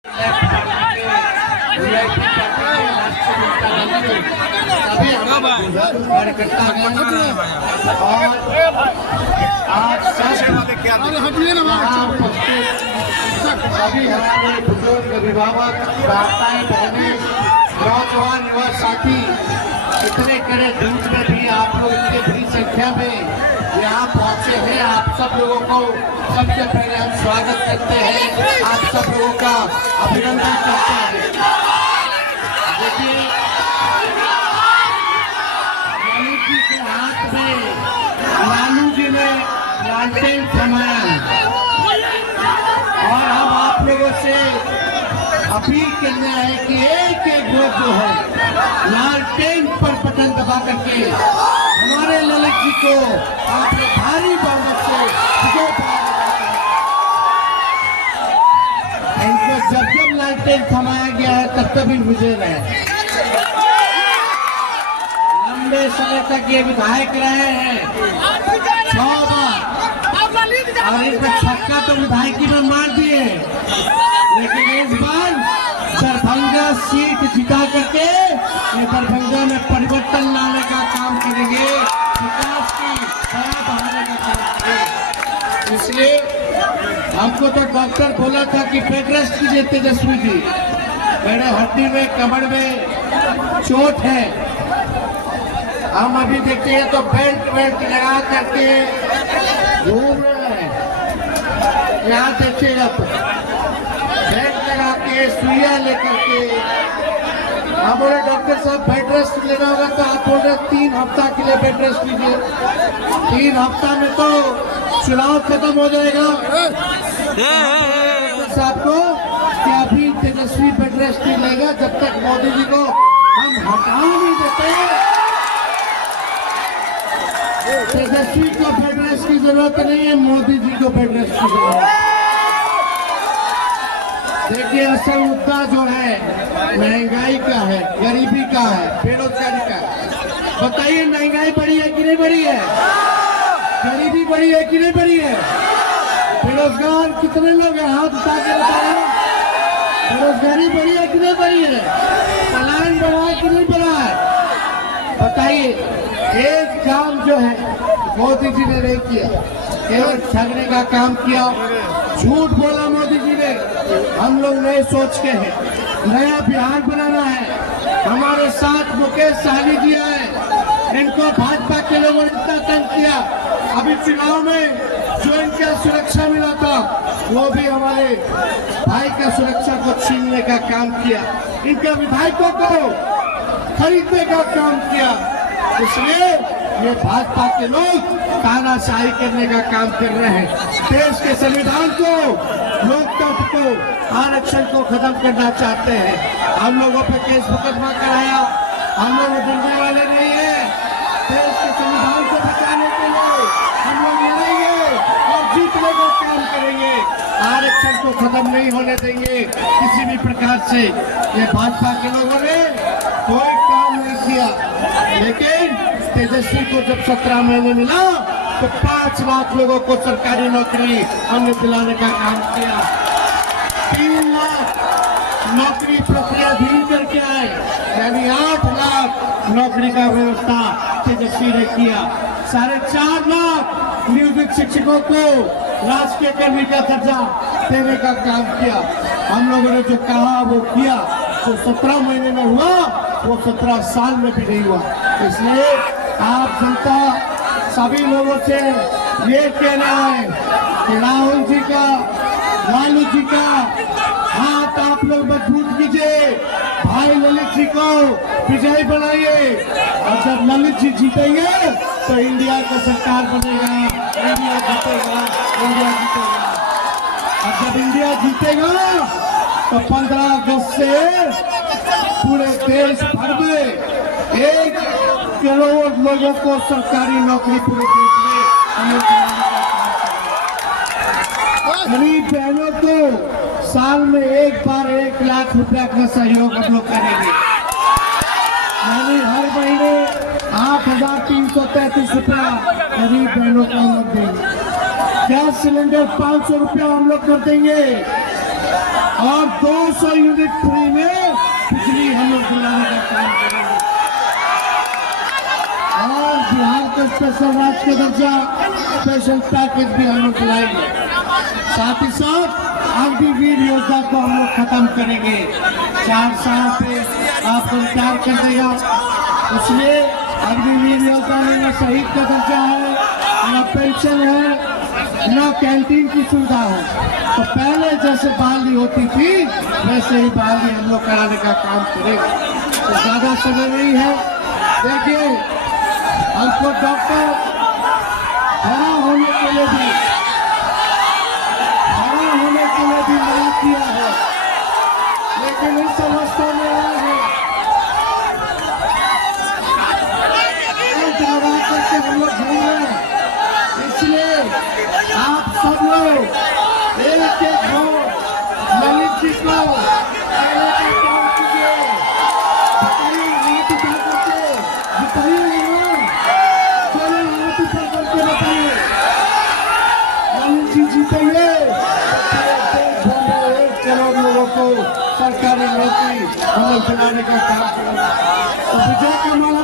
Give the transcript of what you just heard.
सभी हमारे बुजुर्ग अभिभावक, माताएं, बहनें, नौजवान युवा साथी, इतने कड़े धूप में भी आप लोग इतनी बड़ी संख्या में यहाँ पहुँचे हैं। आप सब लोगों को सबसे पहले हम स्वागत करते हैं, आप सब लोगों का अभिनंदन करते हैं। देखिए, लालू जी के हाथ में लालू जी ने लालटेन थमाया और हम आप लोगों से अपील करना है कि एक एक वोट जो है लालटेन पर बटन दबा करके हमारे ललित जी को आपने भारी बहुमत से विजय इनको जब जब लालटेन थमाया गया है तब तभी विजय रहे। लंबे समय तक ये विधायक रहे हैं 6 बार और इस पर छक्का तो विधायकी में मार दिए, लेकिन इस बार दरभंगा सीट जिता करके ये दरभंगा में परिवर्तन लाने का काम करेंगे, विकास की तरह बढ़ाने का काम करेंगे। इसलिए हमको तो डॉक्टर बोला था कि बेड रेस्ट कीजिए तेजस्वी जी, मेरे हड्डी में कमर में चोट है। हम अभी देखते हैं तो बेल्ट लगा करके घूम रहे हैं। यहाँ देखिए आप बेल्ट लगा के सुइया लेकर के हम बोले डॉक्टर साहब बेड रेस्ट लेना होगा, तो आप बोल रहे 3 हफ्ता के लिए बेड रेस्ट लीजिए। 3 हफ्ता में तो चुनाव खत्म हो जाएगा। साहब को कि अभी तेजस्वी बेड रेस्ट नहीं लेगा जब तक मोदी जी को हम हटा नहीं देते। तेजस्वी को बेड रेस्ट की जरूरत नहीं है, मोदी जी को बेड रेस्ट की जरूरत है। देखिए, असल मुद्दा जो है महंगाई का है, गरीबी का है, बेरोजगारी का है। बताइए, महंगाई बढ़ी है कि नहीं बढ़ी है? गरीबी बढ़ी है कि नहीं बढ़ी है? बेरोजगार कितने लोग हैं? हाथ उठा के बताइए। बेरोजगारी बढ़ी है कि नहीं बढ़ी है? पलायन बढ़ा है कि नहीं बढ़ा है? बताइए। एक काम जो है मोदी जी ने नहीं किया, केवल ठगने का काम किया, झूठ बोला मोदी जी ने। हम लोग नए सोच के हैं, नया बिहार बनाना है। हमारे साथ मुकेश सहनी जी आए, इनको भाजपा के लोगों ने इतना तंग किया, अभी चुनाव में जो इनका सुरक्षा मिला था वो भी हमारे भाई का सुरक्षा को छीनने का काम किया, इनके विधायकों को खरीदने का काम किया। इसलिए ये भाजपा के लोग तानाशाही करने का काम कर रहे हैं। देश के संविधान को, लोकतंत्र को, आरक्षण को खत्म करना चाहते हैं। हम लोगों पे केस मुकदमा कराया, हम लोग डरने वाले नहीं है। देश के संविधान को बचाने के लिए हम लोग लड़ेंगे और जीतने का काम करेंगे। आरक्षण को खत्म नहीं होने देंगे किसी भी प्रकार से। ये भाजपा के लोगों ने कोई काम नहीं किया, लेकिन तेजस्वी को जब 17 महीने मिला तो 5 लाख लोगों को सरकारी नौकरी हमने दिलाने का काम किया। 3 लाख नौकरी प्रक्रियाधीन करके आए, यानी 8 लाख नौकरी का व्यवस्था तेजस्वी ने किया। 4.5 लाख नियोजित शिक्षकों को राजकीय कर्मी का दर्जा देने का काम किया। हम लोगों ने जो कहा वो किया। जो 17 महीने में हुआ वो 17 साल में भी नहीं हुआ। इसलिए आप जनता सभी लोगों से ये कहना है कि राहुल जी का, लालू जी का हाथ आप लोग मजबूत कीजिए, भाई ललित जी को विजयी बनाइए। और जब ललित जी जीतेंगे तो इंडिया का सरकार बनेगा, इंडिया जीतेगा, इंडिया जीतेगा। और जब इंडिया जीतेगा तो 15 अगस्त से पूरे देश भर में 1 करोड़ लोगों को सरकारी नौकरी पूरे देश में हमें दिलाने का काम। गरीब बहनों को साल में एक बार 1 लाख रुपया का सहयोग हम लोग करेंगे, यानी हर महीने 8,333 रुपया गरीब बहनों को हम लोग देंगे। गैस सिलेंडर 500 रुपया हम लोग कर देंगे। और 200 यूनिट फ्री में बिजली हम लोग दिलाने का काम करेंगे। और बिहार को स्पेशल राज्य का दर्जा, स्पेशल पैकेज भी हम लोग दिलाएंगे। साथ ही साथ अग्निवीर योजना को हम लोग खत्म करेंगे। 4 साल पे आपको रिटायर कर देगा, इसलिए अग्निवीर योजना में न शहीद का दर्जा है, न पेंशन है, न कैंटीन की सुविधा है। तो पहले जैसे बहाली होती थी वैसे ही बहाली हम लोग कराने का काम करेंगे। तो ज्यादा समय नहीं है। देखिए, हमको डॉक्टर खड़ा होने के लिए भी मना किया है, लेकिन इस अवस्था में आया है दवा करके हम लोग घूम रहे हैं। इसलिए आप सब लोग एक एक वोट ललित जी को देने का काम कीजिए। बताइए, हाथ उठा करके बताइए, चलो हाथ उठा करके बताइए, ललित जी जीतेंगे। 1 करोड़ लोगों को सरकारी नौकरी हम लोग दिलाने का काम करेंगे। तो विजय का माला